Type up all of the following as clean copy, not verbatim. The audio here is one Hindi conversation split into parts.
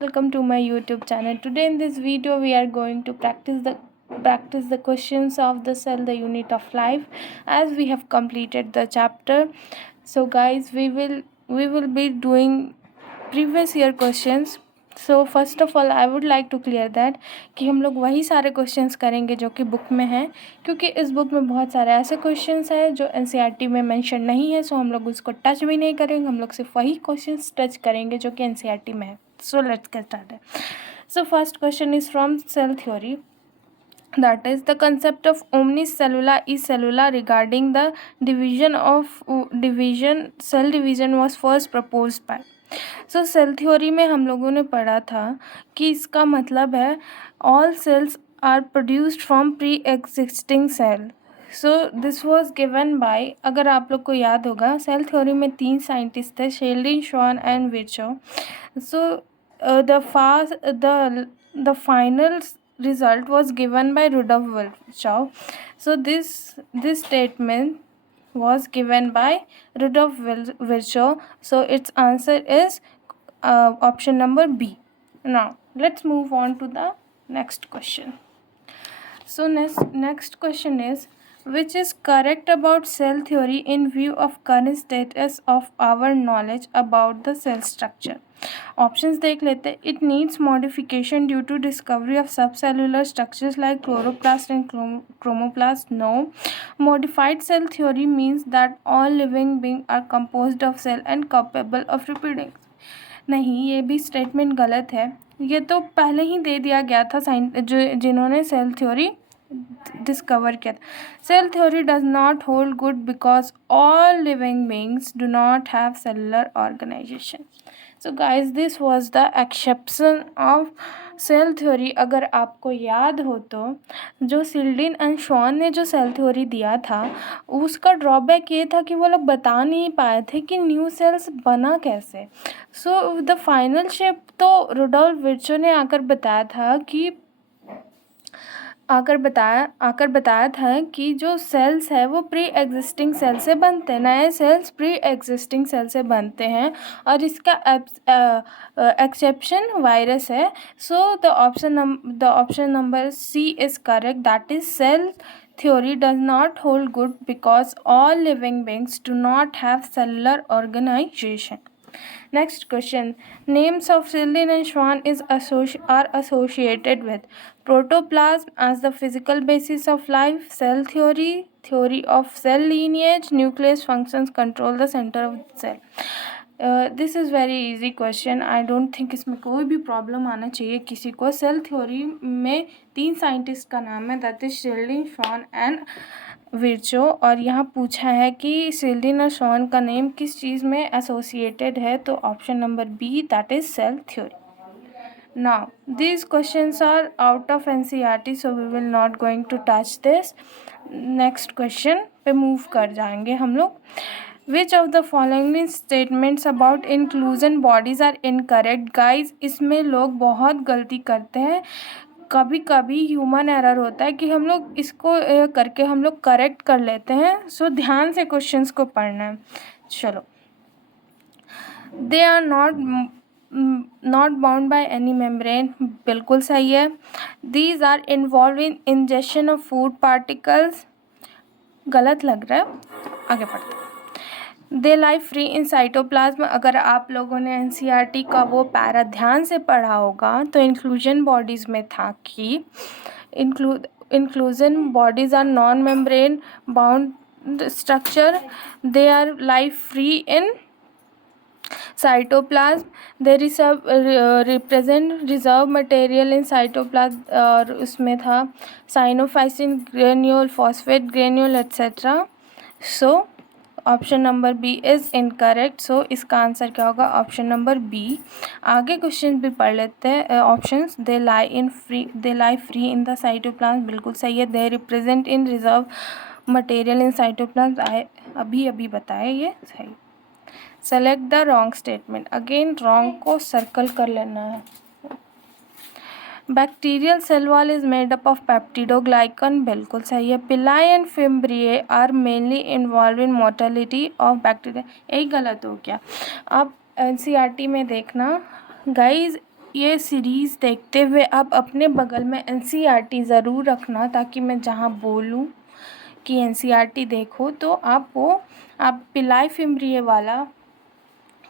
Welcome to my YouTube channel. Today in this video we are going to practice the questions of the cell, the unit of life, as we have completed the chapter. So guys, we will be doing previous year questions. So first of all I would like to clear that कि हम लोग वही सारे क्वेश्चंस करेंगे जो कि बुक में हैं, क्योंकि इस बुक में बहुत सारे ऐसे क्वेश्चंस हैं जो एनसीईआरटी में मेंशन नहीं है. सो हम लोग उसको टच भी नहीं करेंगे, हम लोग सिर्फ वही क्वेश्चंस टच करेंगे जो कि एनसीईआरटी में है. So let's get started. So first question is from cell theory, that is the concept of omnicellular is cellular regarding the cell division was first proposed by. So cell theory में हम लोगों ने पढ़ा था कि इसका मतलब है all cells are produced from pre-existing cell. So this was given by, अगर आप लोग को याद होगा, सेल थ्योरी में 3 साइंटिस्ट थे, Schleiden, Schwann and Virchow. So the final result was given by Rudolf Virchow. So this statement was given by Rudolf Virchow. So its answer is option number B. Now let's move on to the next question. So next question is, which is correct about cell theory in view of current status of our knowledge about the cell structure? Options देख लेते हैं. It needs modification due to discovery of subcellular structures like chloroplast and chromoplast. No. Modified cell theory means that all living beings are composed of cell and capable of reproducing. नहीं, ये भी स्टेटमेंट गलत है. ये तो पहले ही दे दिया गया था जिन्होंने सेल थ्योरी डिस्कवर किया था. Cell theory does not hold good because all living beings do not have cellular organisation. So guys, this was the exception of cell theory. अगर आपको याद हो तो जो शेल्डिन एंड श्वान ने जो सेल थ्योरी दिया था, उसका ड्रॉबैक ये था कि वो लोग बता नहीं पाए थे कि न्यू सेल्स बना कैसे. सो द फाइनल शेप तो रुडोल्फ विर्चो ने आकर बताया था कि जो सेल्स है वो प्री एग्जिस्टिंग सेल से बनते हैं, नए सेल्स प्री एग्जिस्टिंग सेल से बनते हैं, और इसका एक्सेप्शन वायरस है. So the option number C is correct, that is cell theory does not hold good because all living beings do not have cellular organization. Next question. Names of Sheldon and Schwann are associated with protoplasm as the physical basis of life, cell theory, theory of cell lineage, nucleus functions control the center of the cell. This is very easy question. I don't think इसमें कोई भी प्रॉब्लम आना चाहिए किसी को. सेल थ्योरी में 3 साइंटिस्ट का नाम है, that is शेल्डिन, Schwann and Virchow. और यहाँ पूछा है कि शेल्डिन और श्वान का नेम किस चीज़ में एसोसिएटेड है, तो option number B, that is cell theory. Now these questions are out of NCERT, so we will not going to touch this. Next question पे move कर जाएंगे हम लोग. Which of the following statements about inclusion bodies are incorrect? Guys, इसमें लोग बहुत गलती करते हैं. कभी कभी ह्यूमन एरर होता है कि हम लोग इसको करके हम लोग करेक्ट कर लेते हैं. सो ध्यान से क्वेश्चंस को पढ़ना है. चलो. They are not bound by any membrane. बिल्कुल सही है. These are involved in ingestion of food particles. गलत लग रहा है, आगे पढ़ते हैं. They lie free in cytoplasm. अगर आप लोगों ने एनसीईआरटी का वो पैरा ध्यान से पढ़ा होगा तो इंक्लूजन बॉडीज़ में था कि inclusion bodies are non-membrane bound structure. They are lie free in cytoplasm. They represent reserve material in cytoplasm. और उसमें था cyanophycin granule, phosphate granule etcetera. So option number B is incorrect. So इसका आंसर क्या होगा? Option number B. आगे क्वेश्चन भी पढ़ लेते हैं. Options. They lie free in the cytoplasm, बिल्कुल सही है. They represent in reserve material in cytoplasm, अभी बताए, ये सही. Select the wrong statement. Again wrong को सर्कल कर लेना है. Bacterial cell wall is made up of peptidoglycan, बिल्कुल सही है. Pili and fimbriae are mainly involved in mortality of bacteria, यही गलत हो गया. अब एनसीईआरटी में देखना गाइज, ये सीरीज़ देखते हुए आप अपने बगल में एनसीईआरटी ज़रूर रखना, ताकि मैं जहाँ बोलूँ कि एनसीईआरटी देखो तो आप पिलाई फिमरिए वाला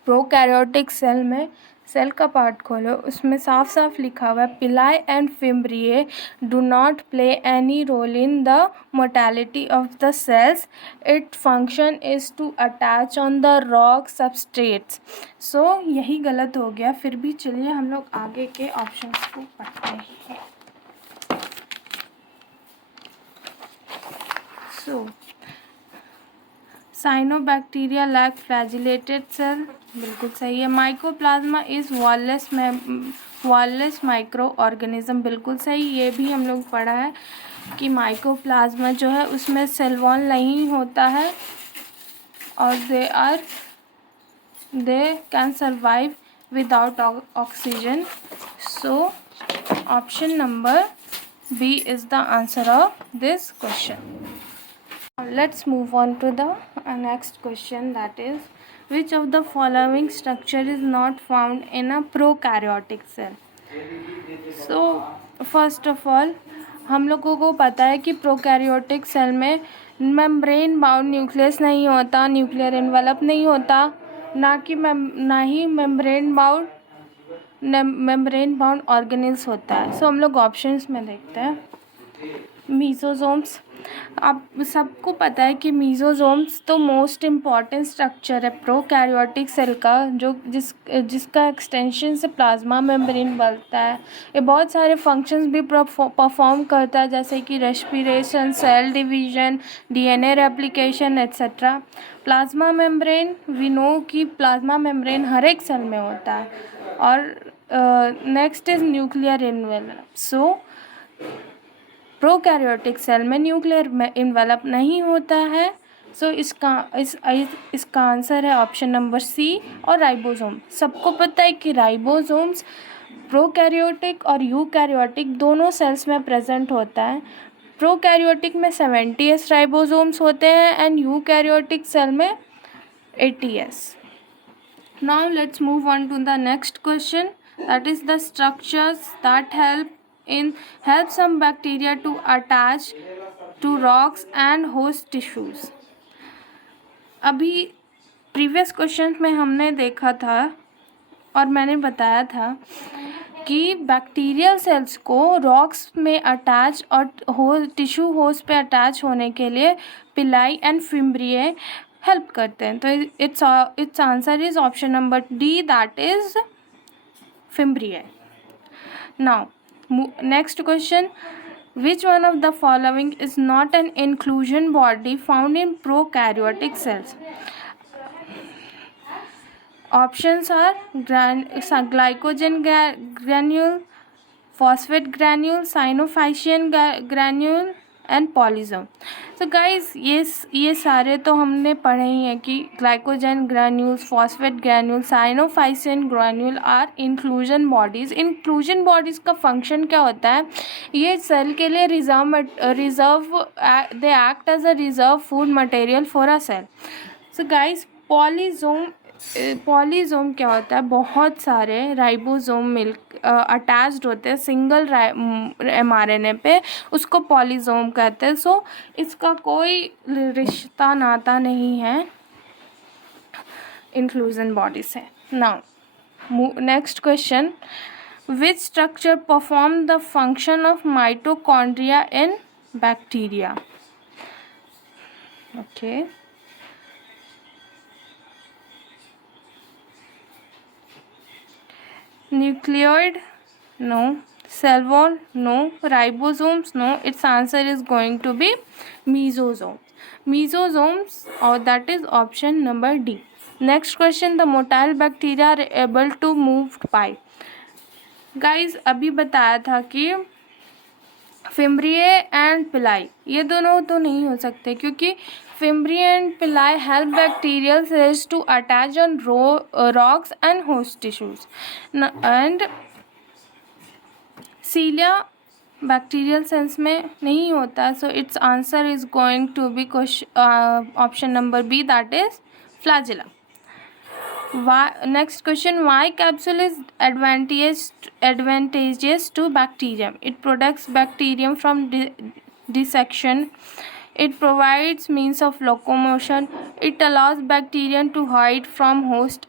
प्रोकैरियोटिक सेल में सेल का पार्ट खोलो, उसमें साफ साफ लिखा हुआ है pili and fimbriae do not play any role in the mortality of the cells, it function is to attach on the rock substrates. So यही गलत हो गया, फिर भी चलिए हम लोग आगे के ऑप्शंस को पढ़ते हैं। सो साइनोबैक्टीरिया लैक फ्लैजिलेटेड सेल, बिल्कुल सही है। Mycoplasma is wireless micro organism, बिल्कुल सही। ये भी हम लोग पढ़ा है कि माइकोप्लाज्मा जो है उसमें सेल वॉल नहीं होता है और they can survive without oxygen. So option number B is the answer of this question. Let's move on to the next question, that is, which of the following structure is not found in a prokaryotic cell? So first of all, हम लोगों को पता है कि प्रोकैरियोटिक सेल में मेम्ब्रेन बाउंड न्यूक्लियस नहीं होता, न्यूक्लियर एनवेलप नहीं होता, ना ही मेम्ब्रेन बाउंड ऑर्गेनेल्स होता है। सो हम लोग ऑप्शंस में देखते हैं। मीजोजोम्स, आप सबको पता है कि मीजोजोम्स तो मोस्ट इम्पॉर्टेंट स्ट्रक्चर है प्रोकैरियोटिक सेल का, जिसका एक्सटेंशन से प्लाज्मा मेम्ब्रेन बनता है। ये बहुत सारे फंक्शंस भी परफॉर्म करता है, जैसे कि respiration, cell division, DNA replication etcetera. Plasma membrane, we know कि प्लाज्मा मेम्ब्रेन हर एक सेल में होता है। और next is nuclear envelope. So prokaryotic cell में न्यूक्लियर एनवेलप नहीं होता है। सो इसका आंसर है ऑप्शन नंबर सी और राइबोसोम। सबको पता है कि राइबोसोम्स प्रोकैरियोटिक और यूकैरियोटिक दोनों सेल्स में प्रेजेंट होता है। प्रोकैरियोटिक में 70s राइबोसोम्स होते हैं एंड यूकैरियोटिक सेल में 80s. Now let's move on to the next question, that is the structures that help some bacteria to attach to rocks and host tissues. अभी प्रीवियस क्वेश्चन में हमने देखा था और मैंने बताया था कि बैक्टीरियल सेल्स को रॉक्स में अटैच और टिश्यू होस्ट पे अटैच होने के लिए पिलाई एंड फिम्ब्रिए हेल्प करते हैं। तो it's answer is option number D, that is fimbriae. Now next question, which one of the following is not an inclusion body found in prokaryotic cells? Options are glycogen granule, phosphate granule, sinophysian granule and polysome. तो गाइज ये सारे तो हमने पढ़े ही हैं कि glycogen granules, phosphate granule, cyanophycin granule are inclusion bodies. Inclusion bodies का फंक्शन क्या होता है? ये सेल के लिए they act as a reserve food material for a cell. So guys polysome क्या होता है? बहुत सारे राइबोसोम अटैच्ड होते हैं सिंगल mRNA पे, उसको पॉलीजोम कहते हैं. सो इसका कोई रिश्ता नाता नहीं है इंक्लूजन बॉडी से. Now next question, which structure perform the function of mitochondria in bacteria? Okay, nucleoid? No. Cell wall? No. Ribosomes? No. Its answer is going to be mesosomes, or that is option number D. Next question, the motile bacteria are able to move by. Guys, अभी बताया था कि फिम्ब्रिए एंड पिलाई ये दोनों तो नहीं हो सकते, क्योंकि fimbriae and pili help bacterial cells to attach on rocks and host tissues, and cilia bacterial cells में नहीं होता. So it's answer is going to be option number B, that is flagella. Why? Next question: why capsule is advantageous to bacterium? It protects bacterium from dissection. It provides means of locomotion. It allows bacterium to hide from host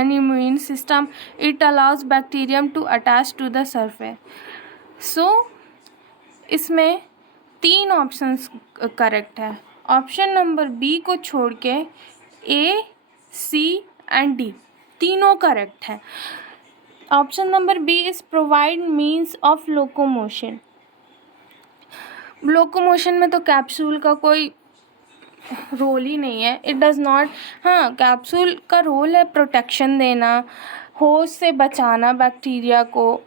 an immune system. It allows bacterium to attach to the surface. So इसमें 3 ऑप्शंस करेक्ट है. ऑप्शन नंबर बी को छोड़ के ए, सी एंड डी तीनों करेक्ट है. Option number B is provide means of locomotion. Locomotion में तो कैप्सूल का कोई रोल ही नहीं है. It does not. हाँ, कैप्सूल का रोल है प्रोटेक्शन देना, होस्ट से बचाना बैक्टीरिया को.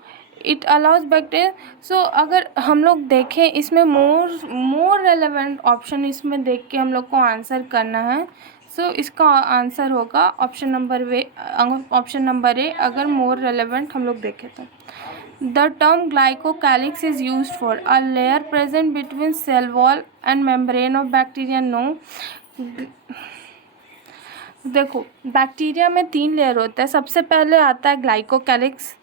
It allows bacteria. सो अगर हम लोग देखें इसमें मोर रेलेवेंट ऑप्शन इसमें देख के हम लोग को आंसर करना है. सो इसका आंसर होगा ऑप्शन नंबर ए. अगर मोर रेलेवेंट हम लोग देखें तो the term glycocalyx is used for a layer present between cell wall and membrane of bacteria. No. देखो बैक्टीरिया में 3 लेयर होता है. सबसे पहले आता है glycocalyx,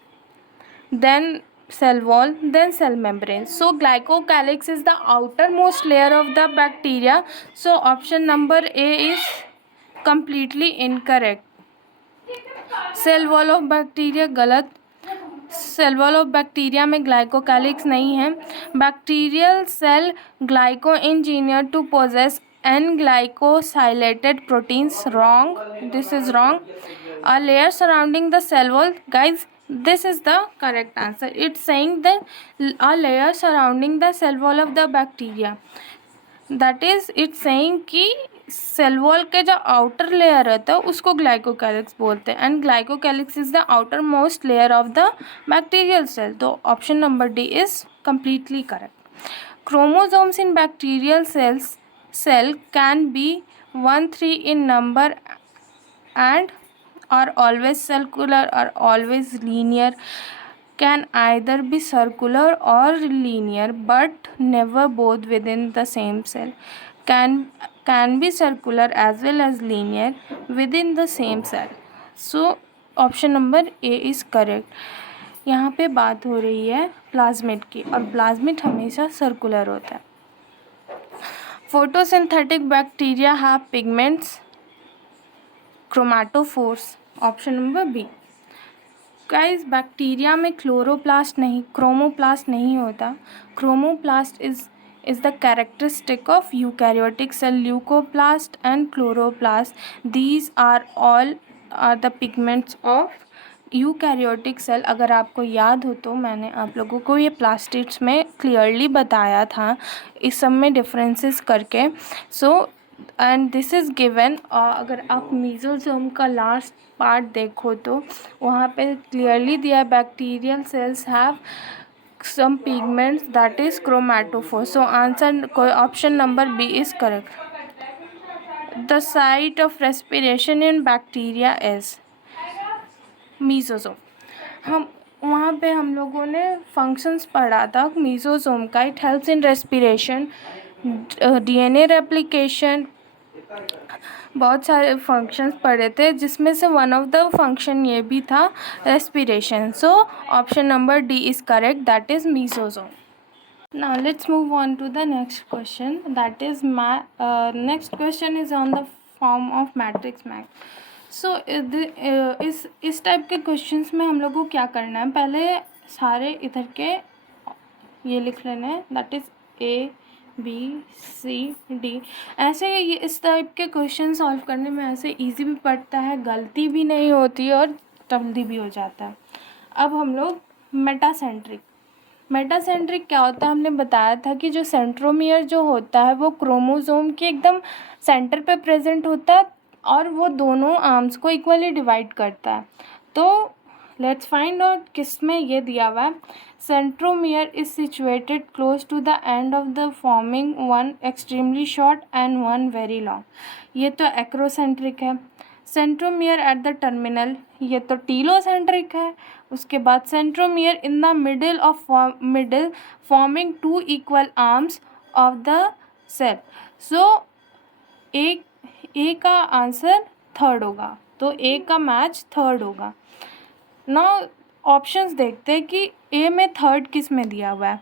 then cell wall, then cell membrane. So glycocalyx is the outermost layer of the bacteria. So option number A is completely incorrect. cell wall of bacteria गलत. सेल वॉल ऑफ बैक्टीरिया में ग्लाइकोकैलिक्स नहीं है. Bacterial cell glyco engineer to possess an glycosylated proteins. Wrong. This is wrong. A layer surrounding the cell wall. Guys this is the correct answer. It's saying that a layer surrounding the cell wall of the bacteria. That is it's saying कि सेल वॉल के जो आउटर लेयर रहता है उसको ग्लाइकोकैलिक्स बोलते हैं. And glycocalyx is the outermost layer of the bacterial cell. तो option number D is completely correct. Chromosomes in bacterial cell can be 1-3 in number and are always circular or always linear. Can either be circular or linear but never both within the same cell. Can be circular as well as linear within the same cell. So option number A is correct. यहाँ पे बात हो रही है प्लाज्मिड की और प्लाज्मिड हमेशा सर्कुलर होता है. Photosynthetic bacteria have pigments. Chromatophores. Option number B. Guys bacteria में क्लोरोप्लास्ट नहीं, क्रोमोप्लास्ट नहीं होता. Chromoplast is the characteristic of eukaryotic cell. Leucoplast and chloroplast, these are all the pigments of eukaryotic cell. अगर आपको याद हो तो मैंने आप लोगों को ये प्लास्टिड्स में क्लियरली बताया था इस सब में डिफरेंसेस करके. So and this is given. अगर आप मीजोजोम का लास्ट पार्ट देखो तो वहाँ पे क्लियरली दिया bacterial cells have some pigments, that is chromatophore. So answer option number B is correct. The site of respiration in bacteria is mesosomes. हम वहाँ पे हम लोगों ने फंक्शंस पढ़ा था मीजोसोम का. It helps in respiration, DNA replication, बहुत सारे फंक्शंस पढ़े थे जिसमें से वन ऑफ द फंक्शन ये भी था respiration. So option number D is correct, that is mesosome. Now let's move on to the next question. That is next question is on the form of matrix Mac. So इस टाइप के क्वेश्चंस में हम लोग को क्या करना है, पहले सारे इधर के ये लिख लेने हैं. That is A B C D. ऐसे ये इस टाइप के क्वेश्चन सॉल्व करने में ऐसे इजी भी पड़ता है, गलती भी नहीं होती और जल्दी भी हो जाता है. अब हम लोग मेटासेंट्रिक क्या होता है हमने बताया था कि जो सेंट्रोमियर जो होता है वो क्रोमोसोम के एकदम सेंटर पे प्रेजेंट होता है और वो दोनों आर्म्स को इक्वली डिवाइड करता है. तो लेट्स फाइंड आउट किस में ये दिया हुआ है. Centromere is situated close to the end of the forming one extremely short and one very long. ये तो एक्रोसेंट्रिक है. सेंट्रोमियर एट द टर्मिनल, ये तो टीलोसेंट्रिक है. उसके बाद centromere in the middle forming 2 equal arms of the cell. So A का आंसर थर्ड होगा, तो ए का मैच थर्ड होगा। ना ऑप्शंस देखते हैं कि ए में थर्ड किस में दिया हुआ है।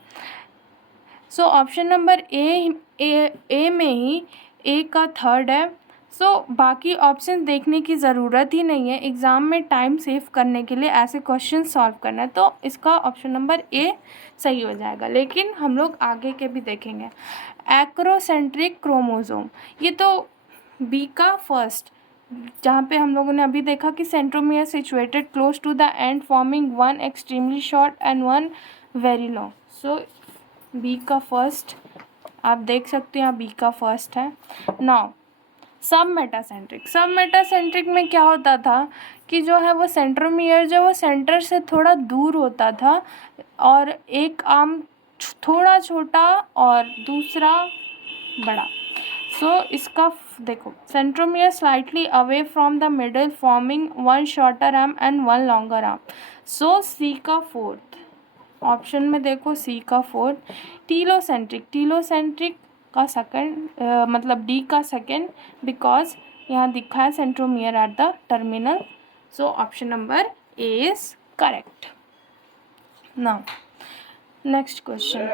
सो ऑप्शन नंबर ए में ही ए का थर्ड है। सो बाकी ऑप्शन देखने की ज़रूरत ही नहीं है, एग्ज़ाम में टाइम सेव करने के लिए ऐसे क्वेश्चन सॉल्व करना है, तो इसका ऑप्शन नंबर ए सही हो जाएगा। लेकिन हम लोग आगे के भी देखेंगे। एक्रोसेंट्रिक क्रोमोसोम, ये तो बी का फर्स्ट, जहाँ पे हम लोगों ने अभी देखा कि centromere situated close to the end forming one extremely short and one very long. So B का फर्स्ट आप देख सकते हैं, यहाँ बी का फर्स्ट है। नाउ सब मेटासेंट्रिक में क्या होता था कि जो है वो सेंट्रोमियर जो वो सेंटर से थोड़ा दूर होता था और एक आर्म थोड़ा छोटा और दूसरा बड़ा। सो इसका देखो, centromere slightly away from the middle forming one shorter arm and one longer arm. So C का फोर्थ ऑप्शन में देखो, सी का फोर्थ। टीलोसेंट्रिक का सेकंड, मतलब डी का सेकंड, बिकॉज यहाँ दिखा है centromere at the terminal. So option number A is correct. Now next question,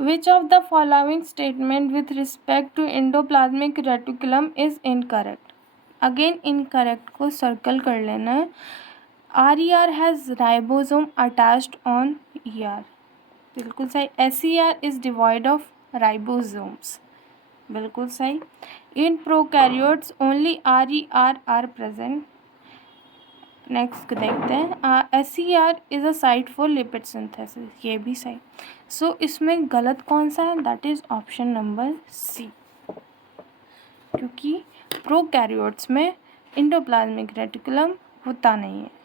which of the following statement with respect to endoplasmic reticulum is incorrect. Again incorrect को सर्कल कर लेना है। RER has ribosome attached on ER, बिल्कुल सही। SER is devoid of ribosomes, बिल्कुल सही। In prokaryotes only RER are present। Next देखते हैं, SER is a site for lipid synthesis, ये भी सही। सो इसमें गलत कौन सा है, that is option number C, क्योंकि प्रोकैरियोट्स में एंडोप्लाज्मिक रेटिकुलम होता नहीं है।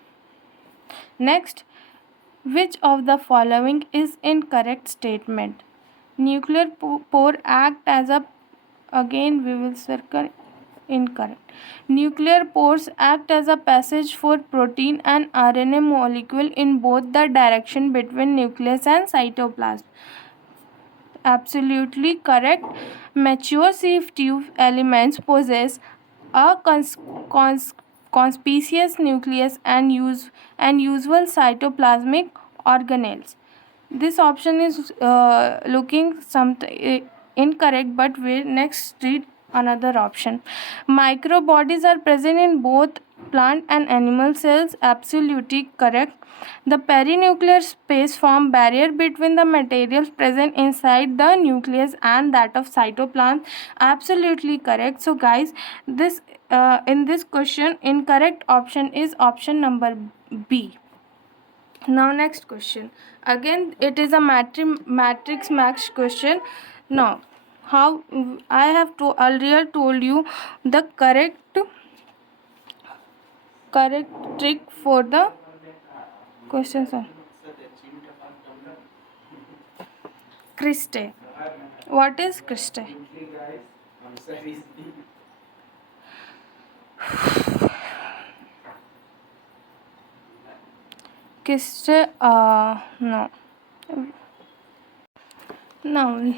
Next, which of the following is incorrect statement? Nuclear pore act as a, again we will circle incorrect. Nuclear pores act as a passage for protein and RNA molecule in both the direction between nucleus and cytoplasm. Absolutely correct. Mature sieve tube elements possess a conspicuous nucleus and usual cytoplasmic organelles. This option is looking something incorrect, but we'll next read another option. Microbodies are present in both plant and animal cells. Absolutely correct. The perinuclear space form barrier between the materials present inside the nucleus and that of cytoplasm. Absolutely correct. So guys, this in this question incorrect option is option number B. Now next question, again it is a matrix max question. Now how I have earlier told you the correct trick for the questions are Christe. What is Christe? Christe, no. Now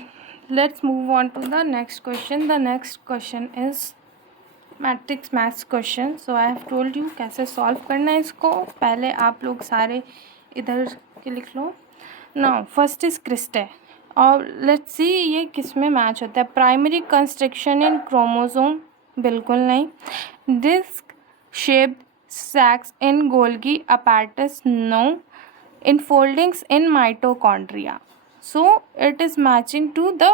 let's move on to the next question. The next question is matrix maths question. So I have told you कैसे सॉल्व करना है इसको, पहले आप लोग सारे इधर के लिख लो। नाउ फर्स्ट इज क्रिस्टे, और लेट्स सी ये किस में मैच होता है। प्राइमरी कंस्ट्रक्शन इन क्रोमोसोम, बिल्कुल नहीं। Disc shaped sacs in Golgi apparatus, no. Infoldings in mitochondria, so it is matching to the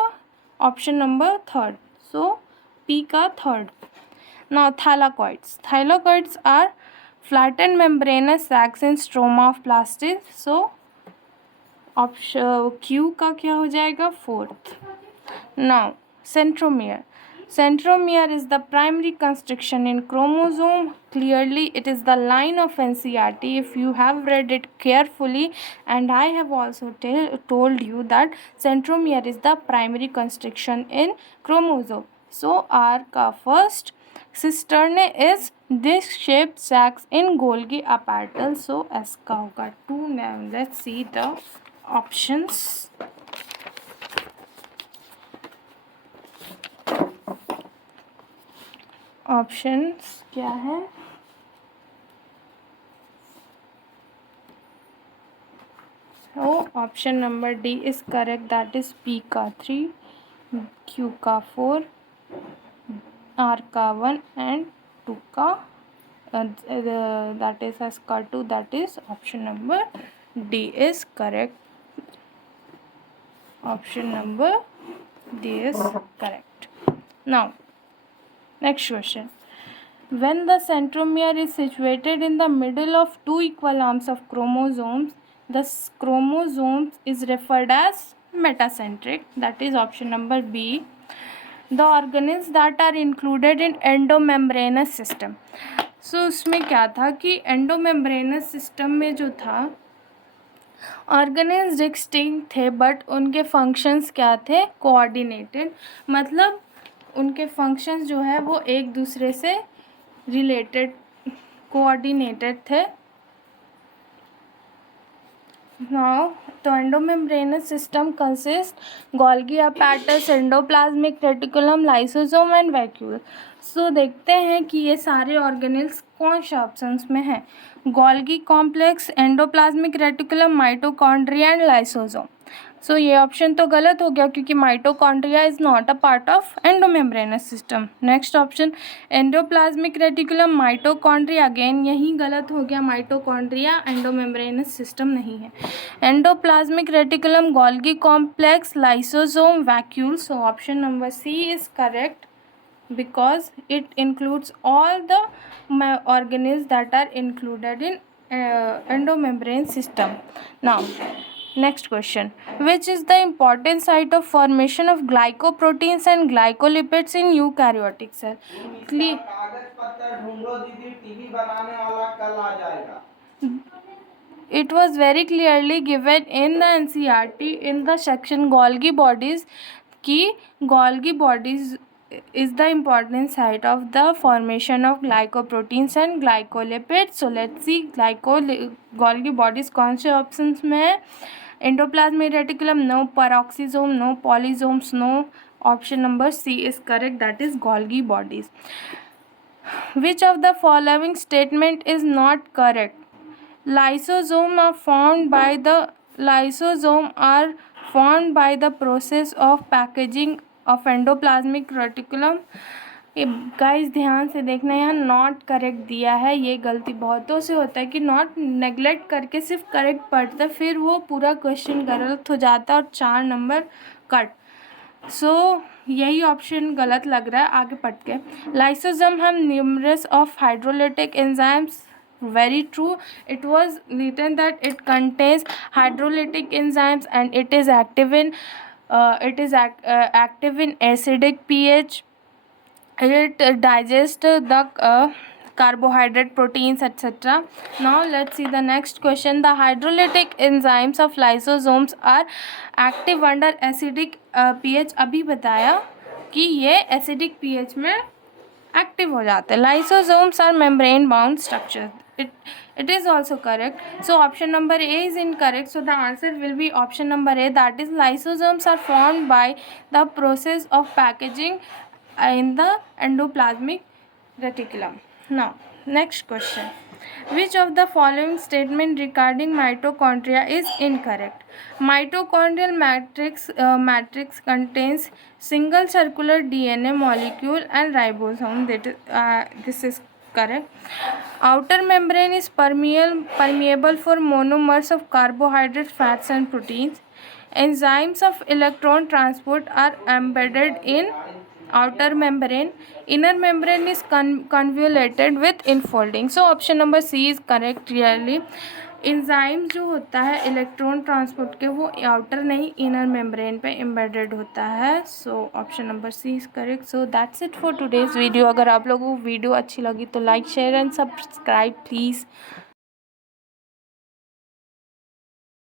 option number third, so P का third. Now thylakoids. Thylakoids are flattened membranous sacs in stroma of plastis. So option Q का क्या हो जाएगा, fourth. Now centromere. Centromere is the primary constriction in chromosome. Clearly it is the line of NCERT if you have read it carefully, and I have also told you that centromere is the primary constriction in chromosome. So R का first। Cisternae is disc shaped sacs in Golgi apparatus, so S का होगा 2। Now let's see the options. Options क्या है? So option number D is correct, that is P का 3, Q का 4, R का 1 and 2 का that is S का 2, that is option number D is correct. Option number D is correct. Now next question. When the centromere is situated in the middle of two equal arms of chromosomes, the chromosomes is referred as metacentric, that is option number B. The organelles that are included in endomembranous system. So उसमें क्या था कि endomembranous system में जो था ऑर्गेनेल्स डिस्टिंक्ट थे बट उनके फंक्शंस क्या थे? कोऑर्डिनेटेड, मतलब उनके फंक्शंस जो है वो एक दूसरे से रिलेटेड, कोऑर्डिनेटेड थे. नाउ तो endomembranous system consist Golgi apparatus, endoplasmic reticulum, lysosome and vacuole. So देखते हैं कि ये सारे ऑर्गेनेल्स कौन से ऑप्शंस में हैं. Golgi complex, endoplasmic reticulum, mitochondria and lysosome. So ये ऑप्शन तो गलत हो गया क्योंकि mitochondria is not a part of endomembranous system. Next option endoplasmic reticulum, mitochondria, again यही गलत हो गया, माइटोकॉन्ड्रिया एंडोमेम्ब्रेनस सिस्टम नहीं है. Endoplasmic reticulum, Golgi complex, lysosome, vacuole. So option number C is correct because it includes all the organelles that are included in endomembrane system. Now next question. Which is the important site of formation of glycoproteins and glycolipids in eukaryotic cell? कागज पत्तर ढूंढो दीदी, टीवी बनाने वाला कल आ जाएगा. It was very clearly given in the NCERT in the section Golgi bodies कि Golgi bodies is the important site of the formation of glycoproteins and glycolipids. So let's see Golgi bodies कौन से options में है. Endoplasmic reticulum no, peroxisome no, polysomes no. Option number C is correct, that is Golgi bodies. Which of the following statement is not correct? Lysosomes are formed by the process of packaging of endoplasmic reticulum. ये गाइस ध्यान से देखना, यहाँ नॉट करेक्ट दिया है. ये गलती बहुतों से होता है कि नॉट नेग्लेक्ट करके सिर्फ करेक्ट पढ़ते, फिर वो पूरा क्वेश्चन गलत हो जाता है और 4 नंबर कट. सो यही ऑप्शन गलत लग रहा है. आगे पढ़ के lysosome have numerous of hydrolytic enzymes. Very true. It was written that it contains hydrolytic enzymes and it is active in acidic pH. It digests the carbohydrate, proteins, etc. Now let's see the next question. The hydrolytic enzymes of lysosomes are active under acidic pH. अभी बताया कि ये acidic pH में एक्टिव हो जाते हैं. Lysosomes are membrane bound structure. It is also correct. So option number A is incorrect. So the answer will be option number A, that is lysosomes are formed by the process of packaging in the endoplasmic reticulum. Now next question. Which of the following statement regarding mitochondria is incorrect? Mitochondrial matrix contains single circular DNA molecule and ribosome. This is correct. Outer membrane is permeable for monomers of carbohydrates, fats and proteins. Enzymes of electron transport are embedded in outer membrane. Inner membrane is convoluted with infolding. So option number C is correct. Really enzyme जो होता है इलेक्ट्रॉन ट्रांसपोर्ट के, वो आउटर नहीं इनर मेम्ब्रेन पे एम्बेडेड होता है. So option number C is correct. So that's it for today's video. अगर आप लोगों को वीडियो अच्छी लगी तो like share and subscribe please.